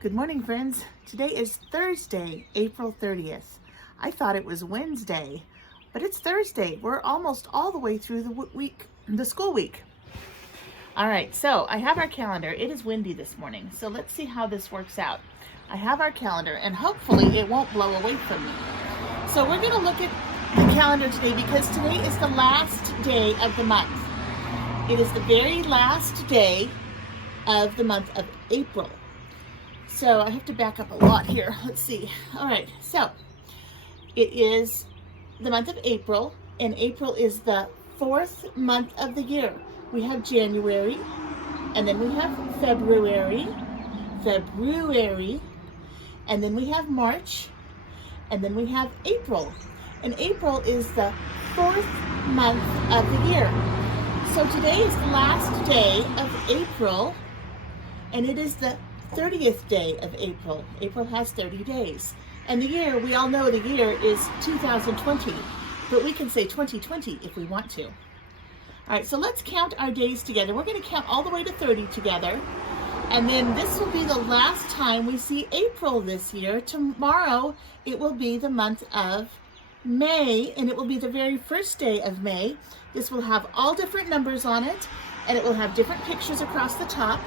Good morning, friends. Today is Thursday, April 30th. I thought it was Wednesday, but it's Thursday. We're almost all the way through the school week. All right, so I have our calendar. It is windy this morning, so let's see how this works out. I have our calendar, and hopefully it won't blow away from me. So we're going to look at the calendar today because today is the last day of the month. It is the very last day of the month of April. So I have to back up a lot here. Let's see. All right, so it is the month of April, and April is the fourth month of the year. We have January, and then we have February, and then we have March, and then we have April. And April is the fourth month of the year. So today is the last day of April, and it is the 30th day of April. April has 30 days. And the year, we all know the year is 2020, but we can say 2020 if we want to. All right, so let's count our days together. We're going to count all the way to 30 together. And then this will be the last time we see April this year. Tomorrow, it will be the month of May, and it will be the very first day of May. This will have all different numbers on it, and it will have different pictures across the top.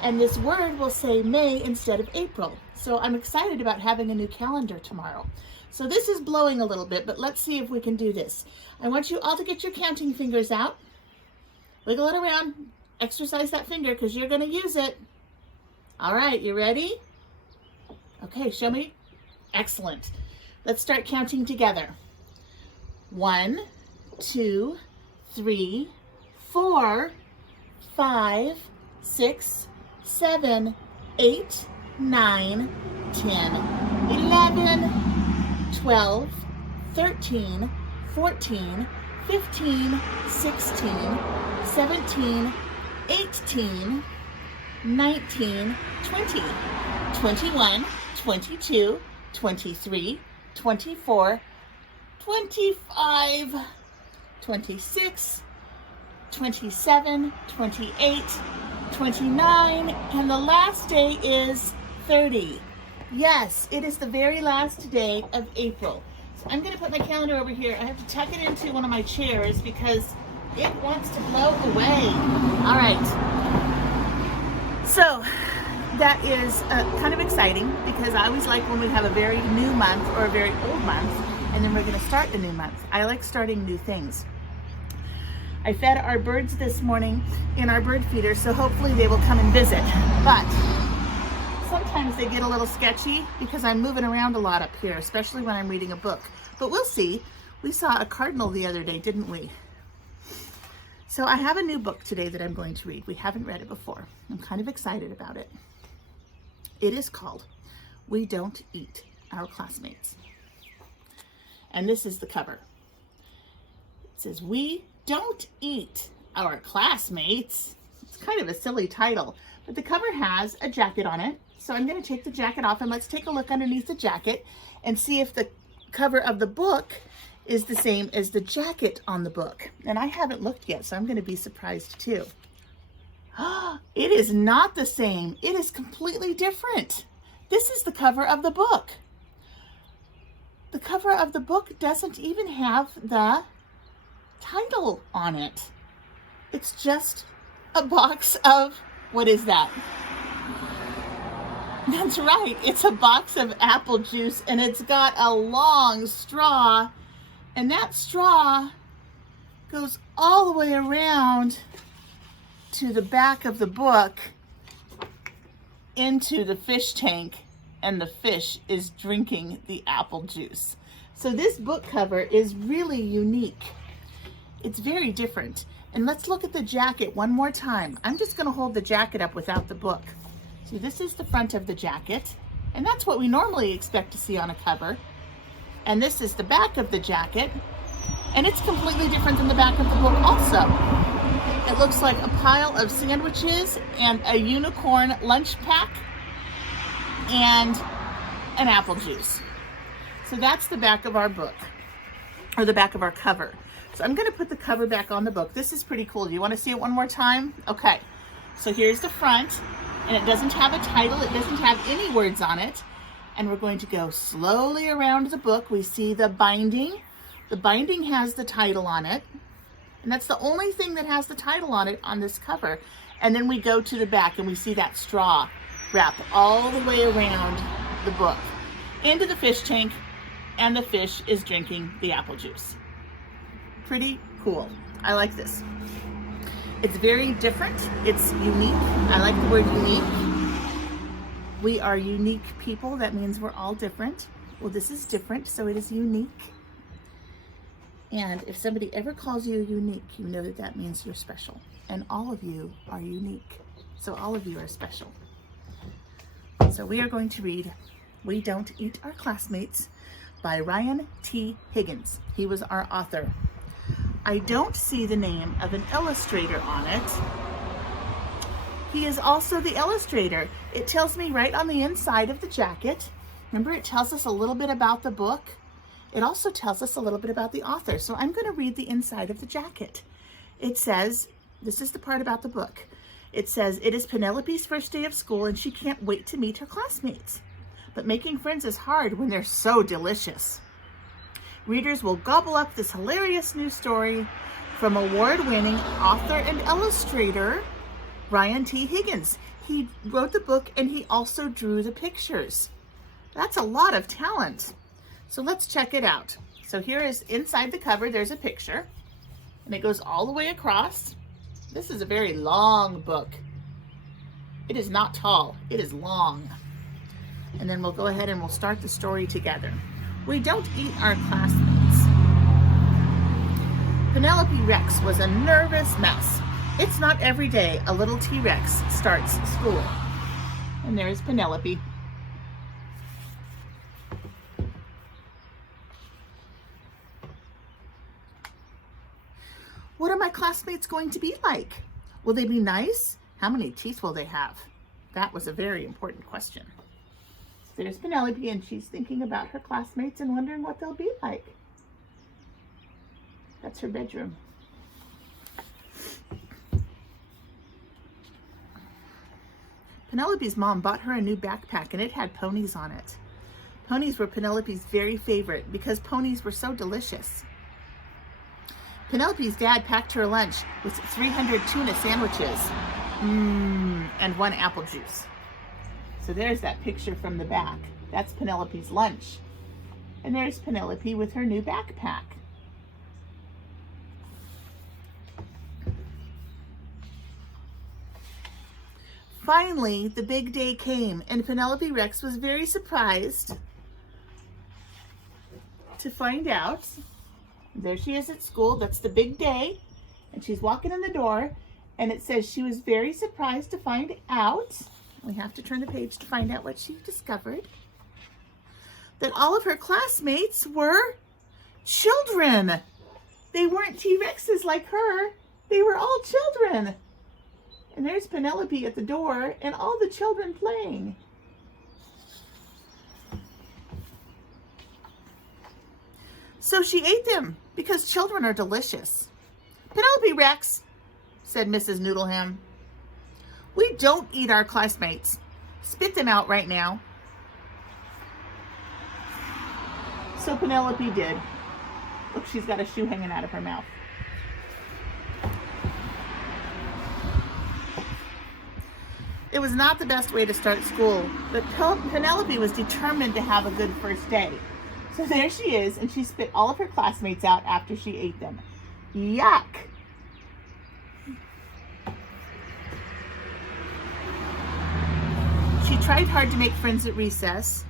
And this word will say May instead of April. So I'm excited about having a new calendar tomorrow. So this is blowing a little bit, but let's see if we can do this. I want you all to get your counting fingers out. Wiggle it around. Exercise that finger because you're going to use it. All right, you ready? Okay, show me. Excellent. Let's start counting together. 1, 2, 3, 4, 5, 6, 7, 8, 9, 10, 11, 12, 13, 14, 15, 16, 17, 18, 19, 20, 21, 22, 23, 24, 25, 26, 27, 28, 29, and the last day is 30. Yes, it is the very last day of April. So I'm going to put my calendar over here. I have to tuck it into one of my chairs because it wants to blow away. All right. So that is kind of exciting because I always like when we have a very new month or a very old month, and then we're going to start the new month. I like starting new things. I fed our birds this morning in our bird feeder, so hopefully they will come and visit. But sometimes they get a little sketchy because I'm moving around a lot up here, especially when I'm reading a book. But we'll see. We saw a cardinal the other day, didn't we? So I have a new book today that I'm going to read. We haven't read it before. I'm kind of excited about it. It is called We Don't Eat Our Classmates. And this is the cover. It says, We Don't Eat Our Classmates. It's kind of a silly title, but the cover has a jacket on it. So I'm going to take the jacket off and let's take a look underneath the jacket and see if the cover of the book is the same as the jacket on the book. And I haven't looked yet, so I'm going to be surprised too. It is not the same. It is completely different. This is the cover of the book. The cover of the book doesn't even have the title on it. It's just a box of, what is that? That's right, it's a box of apple juice, and it's got a long straw, and that straw goes all the way around to the back of the book into the fish tank, and the fish is drinking the apple juice. So this book cover is really unique. It's very different. And let's look at the jacket one more time. I'm just going to hold the jacket up without the book. So this is the front of the jacket, and that's what we normally expect to see on a cover. And this is the back of the jacket, and it's completely different than the back of the book also. It looks like a pile of sandwiches and a unicorn lunch pack and an apple juice. So that's the back of our book, or the back of our cover. So I'm going to put the cover back on the book. This is pretty cool. Do you want to see it one more time? Okay. So here's the front. And it doesn't have a title. It doesn't have any words on it. And we're going to go slowly around the book. We see the binding. The binding has the title on it. And that's the only thing that has the title on it on this cover. And then we go to the back and we see that straw wrap all the way around the book into the fish tank, and the fish is drinking the apple juice. Pretty cool. I like this. It's very different. It's unique. I like the word unique. We are unique people. That means we're all different. Well, this is different, so it is unique. And if somebody ever calls you unique, you know that that means you're special. And all of you are unique. So all of you are special. So we are going to read We Don't Eat Our Classmates by Ryan T Higgins. He was our author. I don't see the name of an illustrator on it. He is also the illustrator. It tells me right on the inside of the jacket. Remember, it tells us a little bit about the book. It also tells us a little bit about the author. So I'm going to read the inside of the jacket. It says, this is the part about the book. It says, it is Penelope's first day of school and she can't wait to meet her classmates. But making friends is hard when they're so delicious. Readers will gobble up this hilarious new story from award-winning author and illustrator Ryan T Higgins. He wrote the book and he also drew the pictures. That's a lot of talent. So let's check it out. So here is inside the cover, there's a picture and it goes all the way across. This is a very long book. It is not tall, it is long. And then we'll go ahead and we'll start the story together. We don't eat our classmates. Penelope Rex was a nervous mess. It's not every day a little T-Rex starts school. And there's Penelope. What are my classmates going to be like? Will they be nice? How many teeth will they have? That was a very important question. There's Penelope and she's thinking about her classmates and wondering what they'll be like. That's her bedroom. Penelope's mom bought her a new backpack and it had ponies on it. Ponies were Penelope's very favorite because ponies were so delicious. Penelope's dad packed her lunch with 300 tuna sandwiches and 1 apple juice. So there's that picture from the back. That's Penelope's lunch. And there's Penelope with her new backpack. Finally, the big day came, and Penelope Rex was very surprised to find out. There she is at school. That's the big day. And she's walking in the door, and it says she was very surprised to find out, we have to turn the page to find out what she discovered, that all of her classmates were children. They weren't T-Rexes like her. They were all children. And there's Penelope at the door and all the children playing. So she ate them because children are delicious. Penelope Rex, said Mrs. Noodleham, we don't eat our classmates. Spit them out right now. So Penelope did. Look, she's got a shoe hanging out of her mouth. It was not the best way to start school, but Penelope was determined to have a good first day. So there she is, and she spit all of her classmates out after she ate them. Yuck! She tried hard to make friends at recess.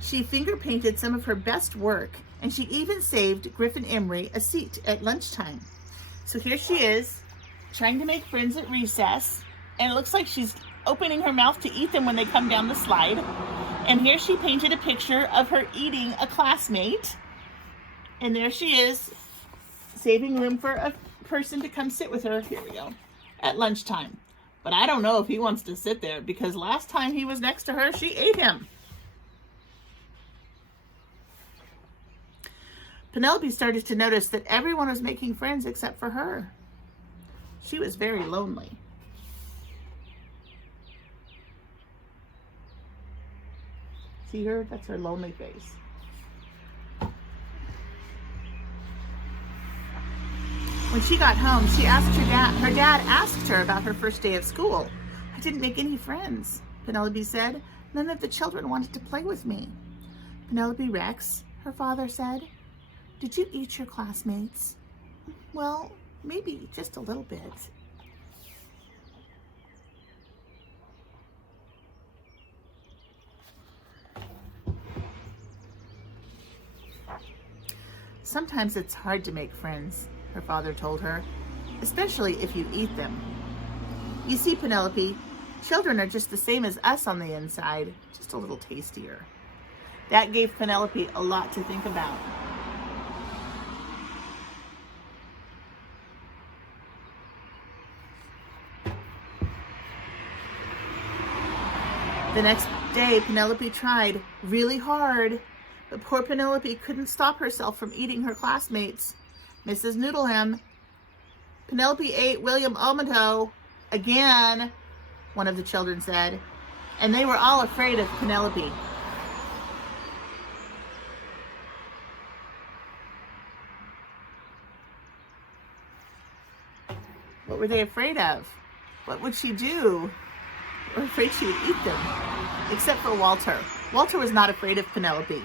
She finger painted some of her best work, and she even saved Griffin Emery a seat at lunchtime. So here she is, trying to make friends at recess, and it looks like she's opening her mouth to eat them when they come down the slide. And here she painted a picture of her eating a classmate. And there she is, saving room for a person to come sit with her, here we go, at lunchtime. But I don't know if he wants to sit there because last time he was next to her, she ate him. Penelope started to notice that everyone was making friends except for her. She was very lonely. See her? That's her lonely face. When she got home, she asked her dad asked her about her first day at school. I didn't make any friends, Penelope said. None of the children wanted to play with me. Penelope Rex, her father said. Did you eat your classmates? Well, maybe just a little bit. Sometimes it's hard to make friends, her father told her, especially if you eat them. You see, Penelope, children are just the same as us on the inside, just a little tastier. That gave Penelope a lot to think about. The next day, Penelope tried really hard, but poor Penelope couldn't stop herself from eating her classmates. Mrs. Noodleham. Penelope ate William Omato again, one of the children said, and they were all afraid of Penelope. What were they afraid of? What would she do? They were afraid she would eat them, except for Walter. Walter was not afraid of Penelope.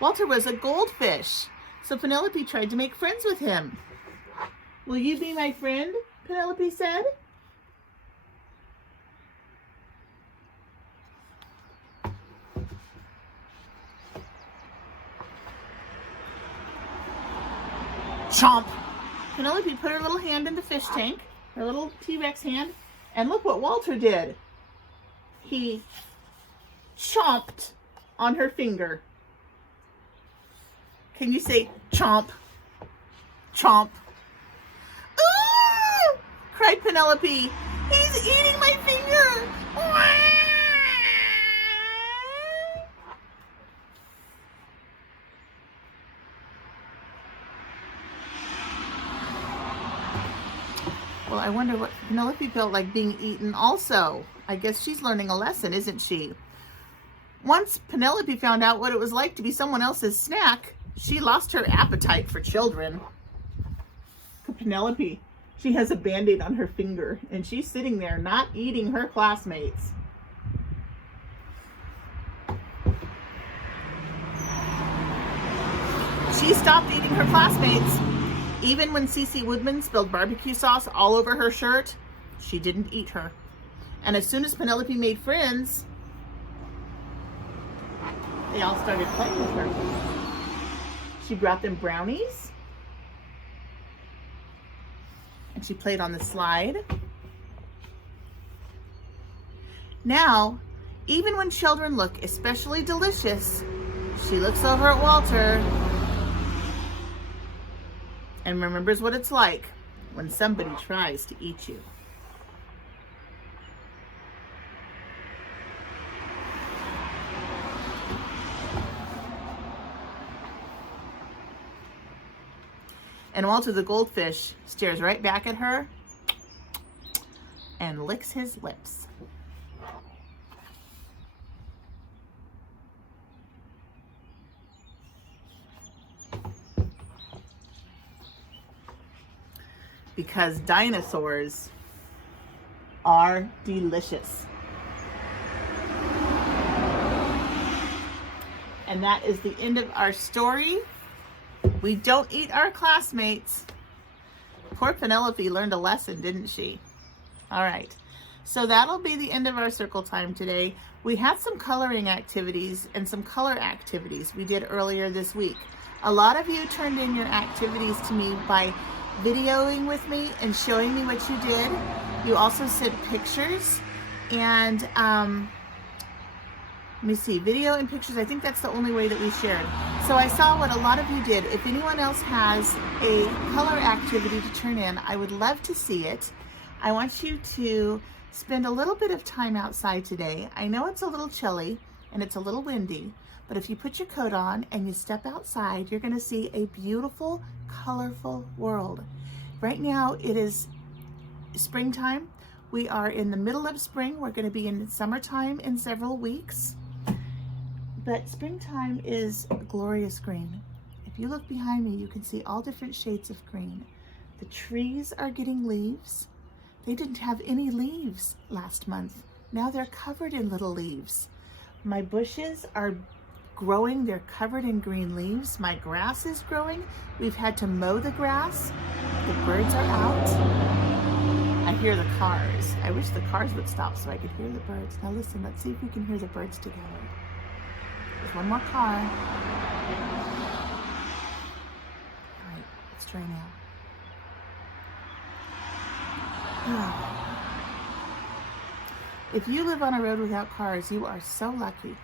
Walter was a goldfish, so Penelope tried to make friends with him. Will you be my friend? Penelope said. Chomp! Penelope put her little hand in the fish tank, her little T-Rex hand, and look what Walter did. He chomped on her finger. Can you say chomp? Chomp. Ooh! Cried Penelope. He's eating my finger. Well, I wonder what Penelope felt like being eaten also. I guess she's learning a lesson, isn't she? Once Penelope found out what it was like to be someone else's snack, she lost her appetite for children. Penelope, she has a Band-Aid on her finger, and she's sitting there not eating her classmates. She stopped eating her classmates. Even when Cece Woodman spilled barbecue sauce all over her shirt, she didn't eat her. And as soon as Penelope made friends, they all started playing with her. She brought them brownies, and she played on the slide. Now, even when children look especially delicious, she looks over at Walter and remembers what it's like when somebody tries to eat you. And Walter the goldfish stares right back at her and licks his lips. Because dinosaurs are delicious. And that is the end of our story. We don't eat our classmates. Poor Penelope learned a lesson, didn't she? All right. So that'll be the end of our circle time today. We had some coloring activities and some color activities we did earlier this week. A lot of you turned in your activities to me by videoing with me and showing me what you did. You also sent pictures and let me see, video and pictures. I think that's the only way that we shared. So I saw what a lot of you did. If anyone else has a color activity to turn in, I would love to see it. I want you to spend a little bit of time outside today. I know it's a little chilly and it's a little windy, but if you put your coat on and you step outside, you're going to see a beautiful, colorful world. Right now it is springtime. We are in the middle of spring. We're going to be in summertime in several weeks. But springtime is a glorious green. If you look behind me, you can see all different shades of green. The trees are getting leaves. They didn't have any leaves last month. Now they're covered in little leaves. My bushes are growing. They're covered in green leaves. My grass is growing. We've had to mow the grass. The birds are out. I hear the cars. I wish the cars would stop so I could hear the birds. Now listen, let's see if we can hear the birds together. There's one more car. All right, let's try now. If you live on a road without cars, you are so lucky.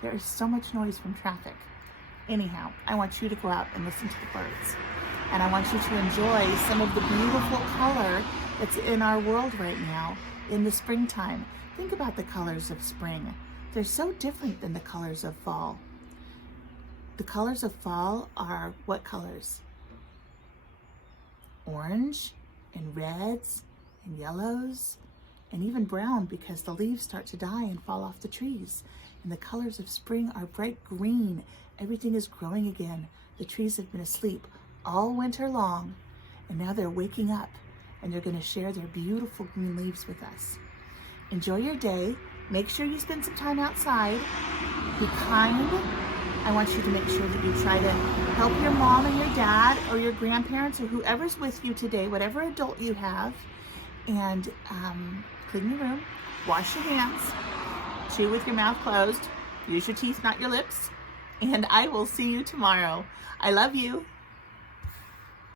There is so much noise from traffic. Anyhow, I want you to go out and listen to the birds. And I want you to enjoy some of the beautiful color that's in our world right now in the springtime. Think about the colors of spring. They're so different than the colors of fall. The colors of fall are what colors? Orange and reds and yellows and even brown, because the leaves start to die and fall off the trees. And the colors of spring are bright green. Everything is growing again. The trees have been asleep all winter long, and now they're waking up, and they're going to share their beautiful green leaves with us. Enjoy your day. Make sure you spend some time outside. Be kind. I want you to make sure that you try to help your mom and your dad or your grandparents or whoever's with you today, whatever adult you have, and clean your room, wash your hands, chew with your mouth closed, use your teeth, not your lips, and I will see you tomorrow. I love you.